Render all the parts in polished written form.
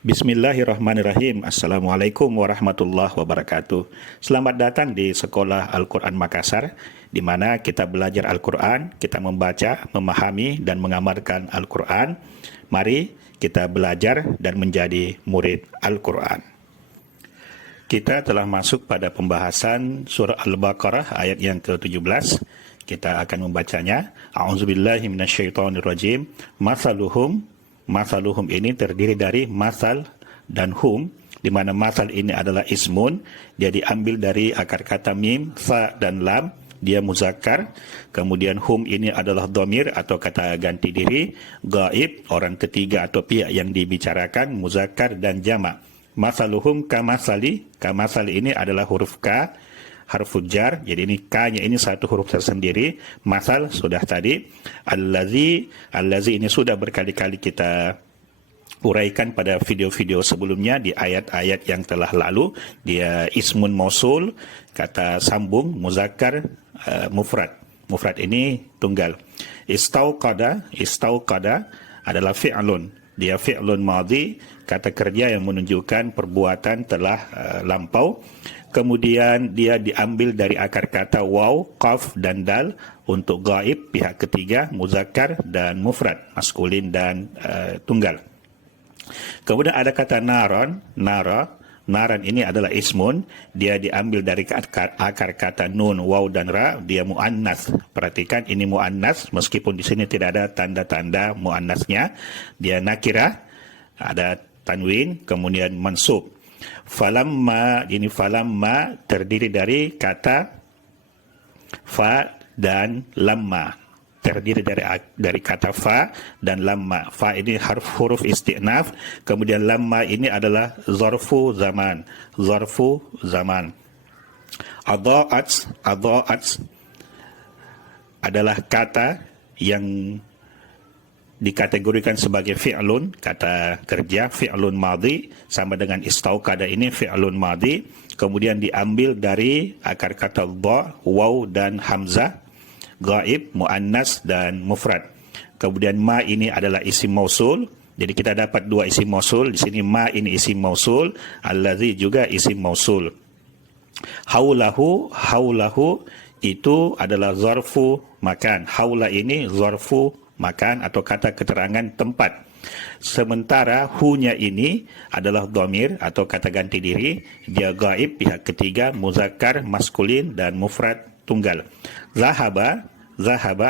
Bismillahirrahmanirrahim. Assalamualaikum warahmatullahi wabarakatuh. Selamat datang di Sekolah Al-Quran Makassar, di mana kita belajar Al-Quran, kita membaca, memahami, dan mengamalkan Al-Quran. Mari kita belajar dan menjadi murid Al-Quran. Kita telah masuk pada pembahasan surah Al-Baqarah ayat yang ke-17. Kita akan membacanya. A'udzubillahi minasyaitonirrajim. Masaluhum ini terdiri dari masal dan hum, di mana masal ini adalah ismun, dia diambil dari akar kata mim, fa dan lam, dia muzakkar. Kemudian hum ini adalah dhamir atau kata ganti diri, gaib, orang ketiga atau pihak yang dibicarakan, muzakkar dan jamak. Masaluhum kamasali ini adalah huruf K, harfu jar, jadi ini K-nya ini satu huruf tersendiri. Masal sudah tadi. Allazi ini sudah berkali-kali kita uraikan pada video-video sebelumnya di ayat-ayat yang telah lalu. Dia ismun mausul, kata sambung, muzakkar, mufrad. Mufrad ini tunggal. Istauqada adalah fi'lun. Dia fi'lun madhi, kata kerja yang menunjukkan perbuatan telah lampau. Kemudian dia diambil dari akar kata waw, qaf, dan dal untuk gaib, pihak ketiga, muzakkar, dan mufrad, maskulin dan tunggal. Kemudian ada kata naran ini adalah ismun, dia diambil dari akar kata nun, waw, dan ra, dia muannas. Perhatikan ini muannas, meskipun di sini tidak ada tanda-tanda muannasnya. Dia nakirah, ada tanwin, kemudian mansub. Falamma terdiri dari kata fa dan lamma, terdiri dari kata fa dan lamma. Fa ini huruf isti'naf, kemudian lamma ini adalah zarfu zaman. Adha'at adalah kata yang dikategorikan sebagai fi'lun, kata kerja, fi'lun madhi, sama dengan istauqada ini fi'lun madhi, kemudian diambil dari akar kata dha, waw, dan hamzah, gaib, muannas, dan mufrad. Kemudian ma ini adalah isim mausul, jadi kita dapat dua isim mausul. Di sini ma ini isim mausul, allazi juga isim mausul. Haulahu itu adalah zarfu makan. Haula ini zarfu makan atau kata keterangan tempat. Sementara hu-nya ini adalah dhamir atau kata ganti diri, dia gaib, pihak ketiga, muzakkar, maskulin, dan mufrad, tunggal. Zahaba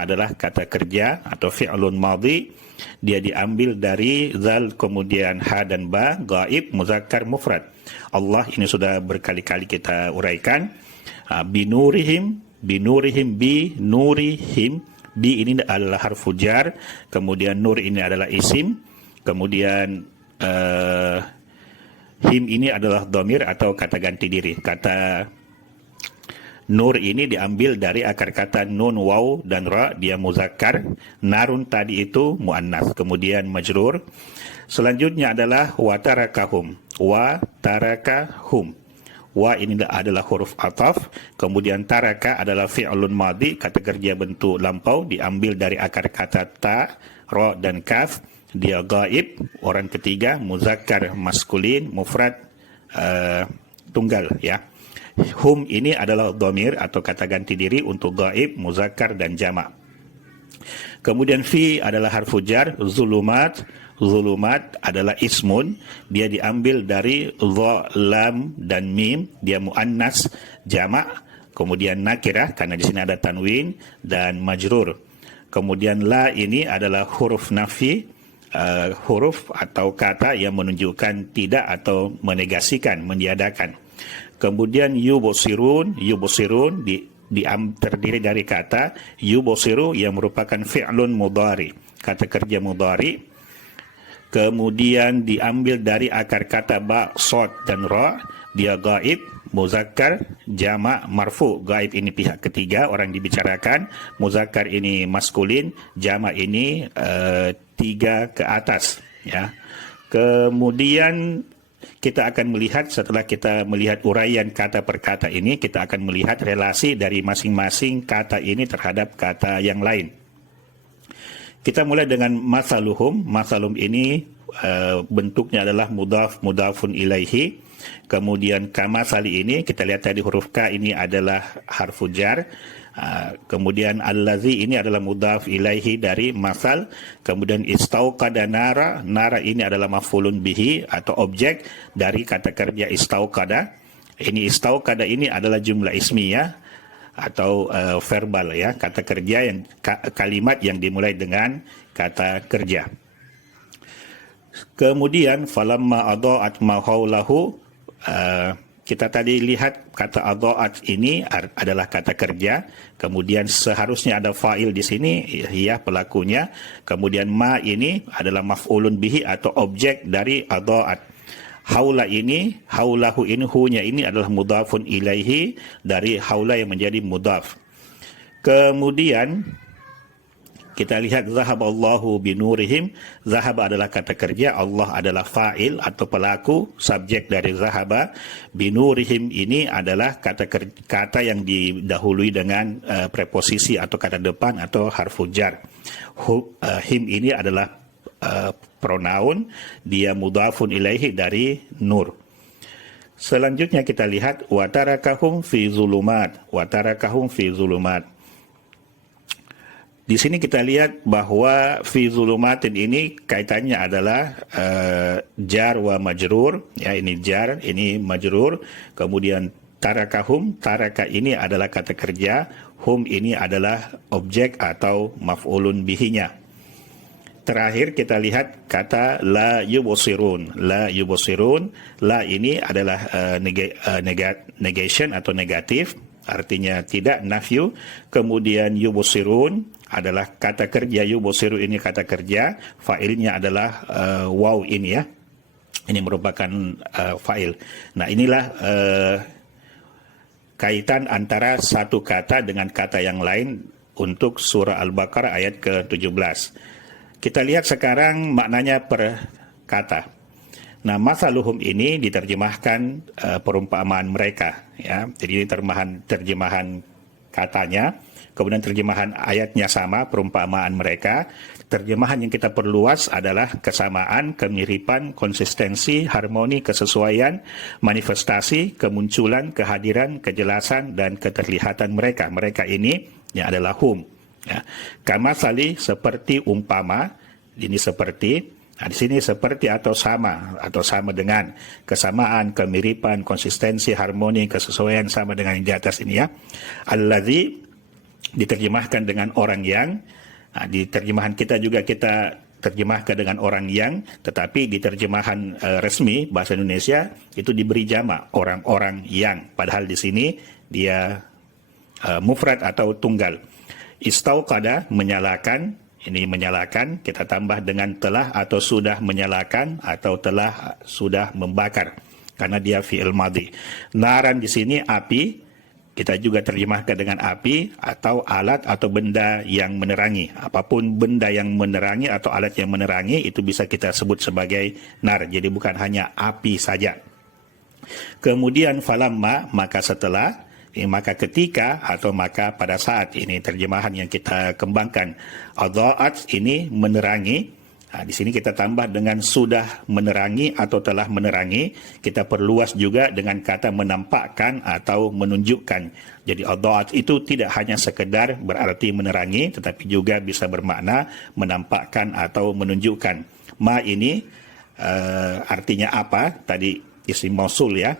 adalah kata kerja atau fi'lun madhi, dia diambil dari zal, kemudian ha dan ba, gaib, muzakkar, mufrad. Allah ini sudah berkali-kali kita uraikan. Binurihim, bi ini adalah harfu jar, kemudian nur ini adalah isim, kemudian him ini adalah dhamir atau kata ganti diri. Kata nur ini diambil dari akar kata nun, waw, dan ra, dia muzakkar. Narun tadi itu muannas, kemudian majrur. Selanjutnya adalah watarakahum. Wa ini adalah huruf ataf, kemudian taraka adalah fi'lun madhi, kata kerja bentuk lampau, diambil dari akar kata ta, ra, dan kaf, dia gaib, orang ketiga, muzakkar, maskulin, mufrad, tunggal, ya. Hum ini adalah dhamir atau kata ganti diri untuk gaib, muzakkar, dan jamak. Kemudian fi adalah harfu jar. Zulumat adalah ismun, dia diambil dari dha, lam, dan mim, dia muannas, jamak, kemudian nakirah karena di sini ada tanwin, dan majrur. Kemudian la ini adalah huruf nafi, huruf atau kata yang menunjukkan tidak atau menegasikan, meniadakan. Kemudian yubosirun terdiri dari kata yubosiru yang merupakan fi'lun mudhari, kata kerja mudhari. Kemudian diambil dari akar kata ba, sod, dan ra, dia gaib, muzakkar, jamak, marfu. Gaib ini pihak ketiga, orang dibicarakan. Muzakkar ini maskulin, jamak ini tiga ke atas, ya. Kemudian kita akan melihat, setelah kita melihat uraian kata per kata ini, kita akan melihat relasi dari masing-masing kata ini terhadap kata yang lain. Kita mulai dengan masaluhum. Masalum ini bentuknya adalah mudhafun ilaihi. Kemudian kamasali ini kita lihat tadi huruf K ini adalah harfu jar. Kemudian allazi ini adalah mudhaf ilaihi dari masal. Kemudian istauqada nara. Nara ini adalah maf'ulun bihi atau objek dari kata kerja istauqada. Ini istauqada ini adalah jumlah ismiyah atau verbal ya, kata kerja yang kalimat yang dimulai dengan kata kerja. Kemudian falamma adaat ma haulahu, kita tadi lihat kata adaat ini adalah kata kerja, kemudian seharusnya ada fa'il di sini ya pelakunya, kemudian ma ini adalah maf'ulun bihi atau objek dari adaat. Haula ini, haulahu ini, hunya ini adalah mudhafun ilaihi dari haula yang menjadi mudhaf. Kemudian kita lihat zahaballahu binurihim. Zahaba adalah kata kerja, Allah adalah fa'il atau pelaku, subjek dari zahaba. Binurihim ini adalah kata yang didahului dengan preposisi atau kata depan atau harfu jar. Him ini adalah pronoun, dia mudhafun ilaihi dari nur. Selanjutnya kita lihat watarakahum fi zulumat. Watarakahum fi zulumat. Di sini kita lihat bahwa fi zulumatin ini kaitannya adalah jar wa majrur, ya ini jar, ini majrur. Kemudian tarakahum, taraka ini adalah kata kerja, hum ini adalah objek atau maf'ulun bihinya. Terakhir kita lihat kata la yubsirun. La yubsirun, la ini adalah negation atau negatif, artinya tidak, nafyu. Kemudian yubsirun adalah kata kerja, yubsiru ini kata kerja, fa'ilnya adalah waw ini ya. Ini merupakan fa'il. Nah, inilah kaitan antara satu kata dengan kata yang lain untuk surah Al-Baqarah ayat ke-17. Kita lihat sekarang maknanya per kata. Nah, masaluhum ini diterjemahkan perumpamaan mereka, ya. Jadi ini terjemahan katanya, kemudian terjemahan ayatnya sama, perumpamaan mereka. Terjemahan yang kita perluas adalah kesamaan, kemiripan, konsistensi, harmoni, kesesuaian, manifestasi, kemunculan, kehadiran, kejelasan, dan keterlihatan mereka. Mereka ini yang adalah hum. Ya. Kamasali seperti umpama, ini seperti, nah di sini seperti atau sama dengan, kesamaan, kemiripan, konsistensi, harmoni, kesesuaian, sama dengan yang di atas ini ya. Allazi diterjemahkan dengan orang yang, nah, di terjemahan kita juga kita terjemahkan dengan orang yang, tetapi di terjemahan resmi bahasa Indonesia itu diberi jamak orang-orang yang, padahal di sini dia mufrad atau tunggal. Istauqada menyalakan, ini menyalakan, kita tambah dengan telah atau sudah menyalakan atau telah sudah membakar karena dia fi'il madhi. Naran di sini api, kita juga terjemahkan dengan api atau alat atau benda yang menerangi. Apapun benda yang menerangi atau alat yang menerangi itu bisa kita sebut sebagai nar. Jadi bukan hanya api saja. Kemudian falamma, maka setelah, maka ketika atau maka pada saat, ini terjemahan yang kita kembangkan. Adha'at ini menerangi. Nah, di sini kita tambah dengan sudah menerangi atau telah menerangi. Kita perluas juga dengan kata menampakkan atau menunjukkan. Jadi adha'at itu tidak hanya sekedar berarti menerangi, tetapi juga bisa bermakna menampakkan atau menunjukkan. Ma ini artinya apa? Tadi isim mausul ya.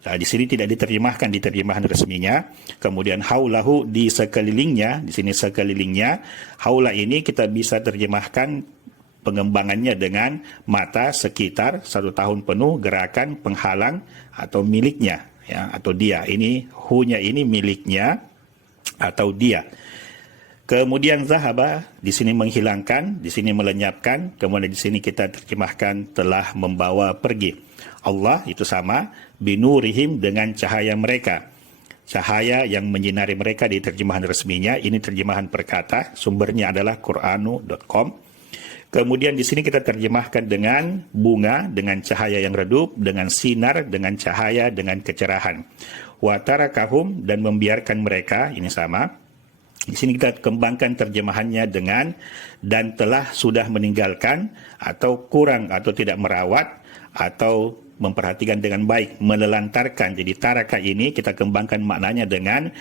Di sini tidak diterjemahkan di terjemahan resminya. Kemudian haulahu di sekelilingnya, di sini sekelilingnya. Haula ini kita bisa terjemahkan pengembangannya dengan mata, sekitar, 1 tahun penuh, gerakan, penghalang atau miliknya, ya, atau dia. Ini hunya ini miliknya atau dia. Kemudian zahaba di sini menghilangkan, di sini melenyapkan, kemudian di sini kita terjemahkan telah membawa pergi. Allah itu sama, binurihim dengan cahaya mereka. Cahaya yang menyinari mereka di terjemahan resminya, ini terjemahan perkata, sumbernya adalah quranu.com. Kemudian di sini kita terjemahkan dengan bunga, dengan cahaya yang redup, dengan sinar, dengan cahaya, dengan kecerahan. Watarakahum dan membiarkan mereka, ini sama. Di sini kita kembangkan terjemahannya dengan dan telah sudah meninggalkan atau kurang atau tidak merawat atau memperhatikan dengan baik, menelantarkan. Jadi taraka ini kita kembangkan maknanya dengan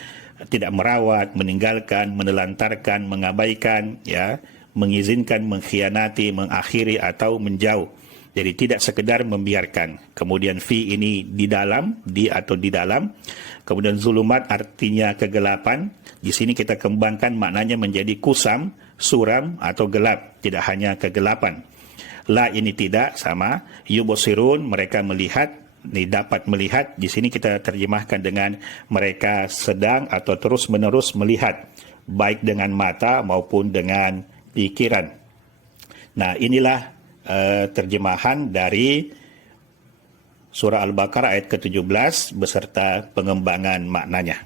tidak merawat, meninggalkan, menelantarkan, mengabaikan, ya, mengizinkan, mengkhianati, mengakhiri atau menjauh. Jadi tidak sekedar membiarkan. Kemudian fi ini di dalam, di atau di dalam. Kemudian zulumat artinya kegelapan. Di sini kita kembangkan maknanya menjadi kusam, suram atau gelap. Tidak hanya kegelapan. La ini tidak sama. Yubosirun mereka melihat, ini dapat melihat. Di sini kita terjemahkan dengan mereka sedang atau terus menerus melihat. Baik dengan mata maupun dengan pikiran. Nah, inilah terjemahan dari surah Al-Baqarah ayat ke-17 beserta pengembangan maknanya.